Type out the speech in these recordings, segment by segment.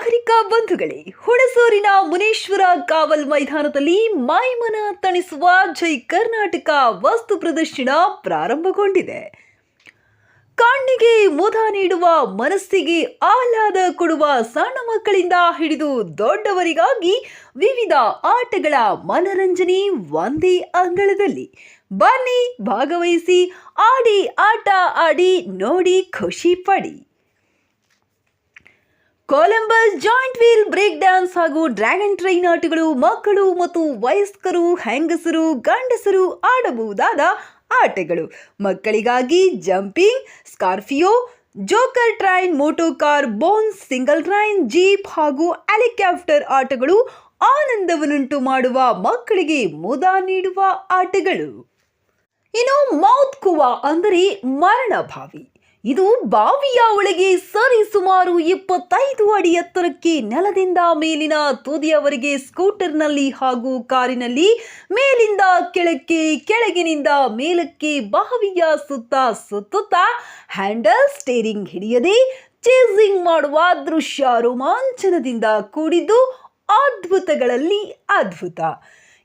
ನಾಗರಿಕ ಬಂಧುಗಳೇ, ಹುಣಸೂರಿನ ಮುನೇಶ್ವರ ಕಾವಲ್ ಮೈದಾನದಲ್ಲಿ ಮೈಮನ ತಣಿಸುವ ಜೈ ಕರ್ನಾಟಕ ವಸ್ತು ಪ್ರದರ್ಶನ ಪ್ರಾರಂಭಗೊಂಡಿದೆ. ಕಣ್ಣಿಗೆ ಮುದ ನೀಡುವ, ಮನಸ್ಸಿಗೆ ಆಹ್ಲಾದ ಕೊಡುವ ಸಣ್ಣ ಮಕ್ಕಳಿಂದ ಹಿಡಿದು ದೊಡ್ಡವರಿಗಾಗಿ ವಿವಿಧ ಆಟಗಳ ಮನರಂಜನೆ ಒಂದೇ ಅಂಗಳದಲ್ಲಿ. ಬನ್ನಿ, ಭಾಗವಹಿಸಿ, ಆಡಿ, ಆಟ ಆಡಿ, ನೋಡಿ, ಖುಷಿ ಪಡಿ. Columbus, giant wheel, break dance ಹಾಗೂ ಡ್ರ್ಯಾಗನ್ ಟ್ರೈನ್ ಆಟಗಳು ಮಕ್ಕಳು ಮತ್ತು ವಯಸ್ಕರು, ಹೆಂಗಸರು, ಗಂಡಸರು ಆಡಬಹುದಾದ ಆಟಗಳು. ಮಕ್ಕಳಿಗಾಗಿ jumping, Scorpio, joker train, moto car, ಬೋನ್ಸ್, ಸಿಂಗಲ್ ಟ್ರೈನ್, ಜೀಪ್ ಹಾಗೂ ಹೆಲಿಕಾಪ್ಟರ್ ಆಟಗಳು. ಆನಂದವನ್ನುಂಟು ಮಾಡುವ, ಮಕ್ಕಳಿಗೆ ಮುದ ನೀಡುವ ಆಟಗಳು. ಇನ್ನು ಮೌತ್ ಕುವಾ ಅಂದರೆ ಮರಣ ಬಾವಿ. ಇದು ಬಾವಿಯ ಒಳಗೆ ಸರಿ ಸುಮಾರು 25 ಅಡಿ ಎತ್ತರಕ್ಕೆ ನೆಲದಿಂದ ಮೇಲಿನ ತುದಿಯವರೆಗೆ ಸ್ಕೂಟರ್ನಲ್ಲಿ ಹಾಗೂ ಕಾರಿನಲ್ಲಿ ಮೇಲಿಂದ ಕೆಳಕ್ಕೆ, ಕೆಳಗಿನಿಂದ ಮೇಲಕ್ಕೆ ಬಾವಿಯ ಸುತ್ತ ಸುತ್ತುತ್ತಾ ಹ್ಯಾಂಡಲ್ ಸ್ಟೇರಿಂಗ್ ಹಿಡಿಯದೆ ಚೇಸಿಂಗ್ ಮಾಡುವ ದೃಶ್ಯ ರೋಮಾಂಚನದಿಂದ ಕೂಡಿದ್ದು ಅದ್ಭುತಗಳಲ್ಲಿ ಅದ್ಭುತ.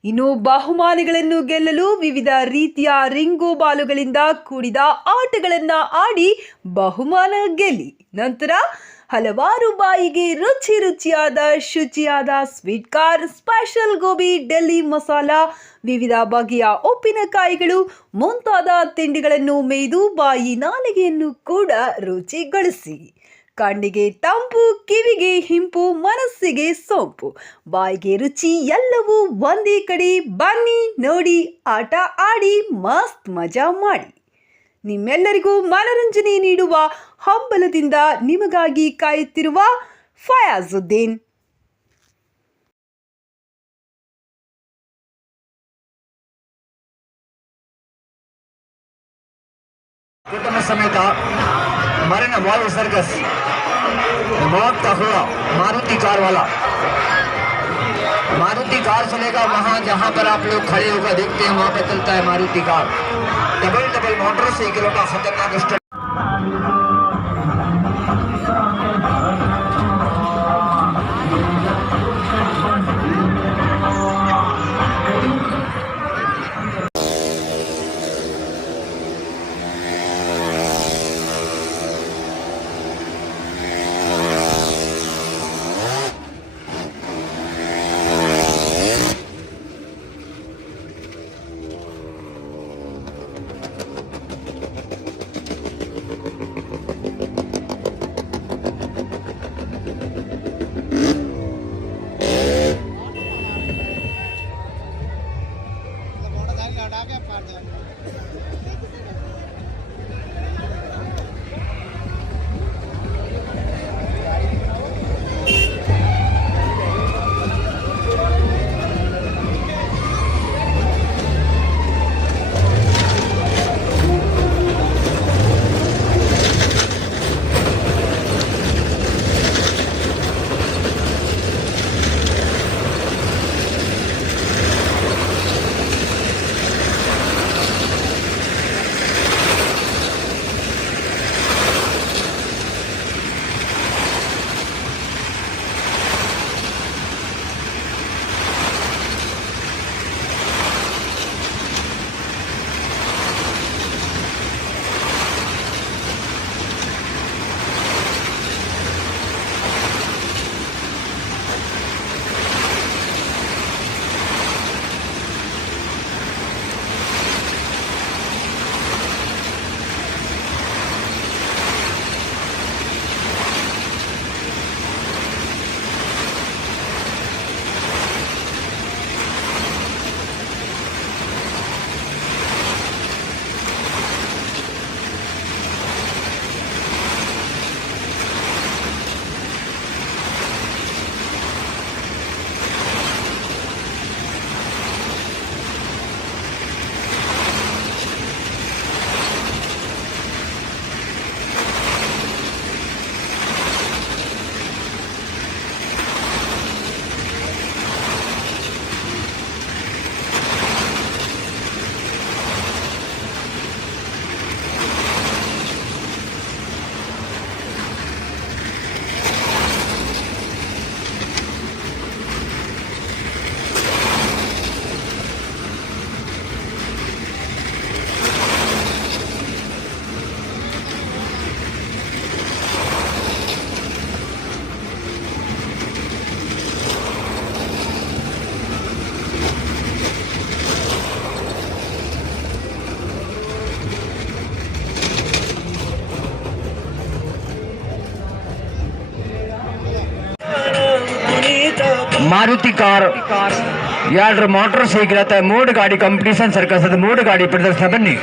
ಇನ್ನು ಬಹುಮಾನಗಳನ್ನು ಗೆಲ್ಲಲು ವಿವಿಧ ರೀತಿಯ ರಿಂಗು ಬಾಲುಗಳಿಂದ ಕೂಡಿದ ಆಟಗಳನ್ನು ಆಡಿ ಬಹುಮಾನ ಗೆಲ್ಲಿ. ನಂತರ ಹಲವಾರು ಬಾಯಿಗೆ ರುಚಿ ರುಚಿಯಾದ ಶುಚಿಯಾದ sweet corn, special gobi, Delhi masala, ವಿವಿಧ ಬಗೆಯ ಉಪ್ಪಿನಕಾಯಿಗಳು ಮುಂತಾದ ತಿಂಡಿಗಳನ್ನು ಮೇಯ್ದು ಬಾಯಿ ನಾಲಿಗೆಯನ್ನು ಕೂಡ ರುಚಿಗೊಳಿಸಿ. ಕಣ್ಣಿಗೆ ತಂಪು, ಕಿವಿಗೆ ಹಿಂಪು, ಮನಸ್ಸಿಗೆ ಸೊಂಪು, ಬಾಯಿಗೆ ರುಚಿ, ಎಲ್ಲವೂ ಒಂದೇ ಕಡೆ. ಬನ್ನಿ, ನೋಡಿ, ಆಟ ಆಡಿ, ಮಸ್ತ್ ಮಜಾ ಮಾಡಿ. ನಿಮ್ಮೆಲ್ಲರಿಗೂ ಮನರಂಜನೆ ನೀಡುವ ಹಂಬಲದಿಂದ ನಿಮಗಾಗಿ ಕಾಯುತ್ತಿರುವ ಫಯಾಜುದ್ದೀನ್. कुटुंब समेत मरण वायु सर्कस मौत का हुआ मारुति कार वाला। मारुति कार चलेगा वहां जहां पर आप लोग खड़े होकर देखते हैं, वहां पर चलता है मारुति कार। डबल मोटरसाइकिलों का खतरनाक स्टंट। मारुति कार ಎರಡು ಮೋಟರ್ ಸೈಕಲ್ ಮೂರು ಗಾಡಿ ಕಾಂಪಿಟೇಷನ್ ಸರ್ಕಸ್ ಮೂರು ಗಾಡಿ ಪ್ರದರ್ಶನ ಬನ್ನಿ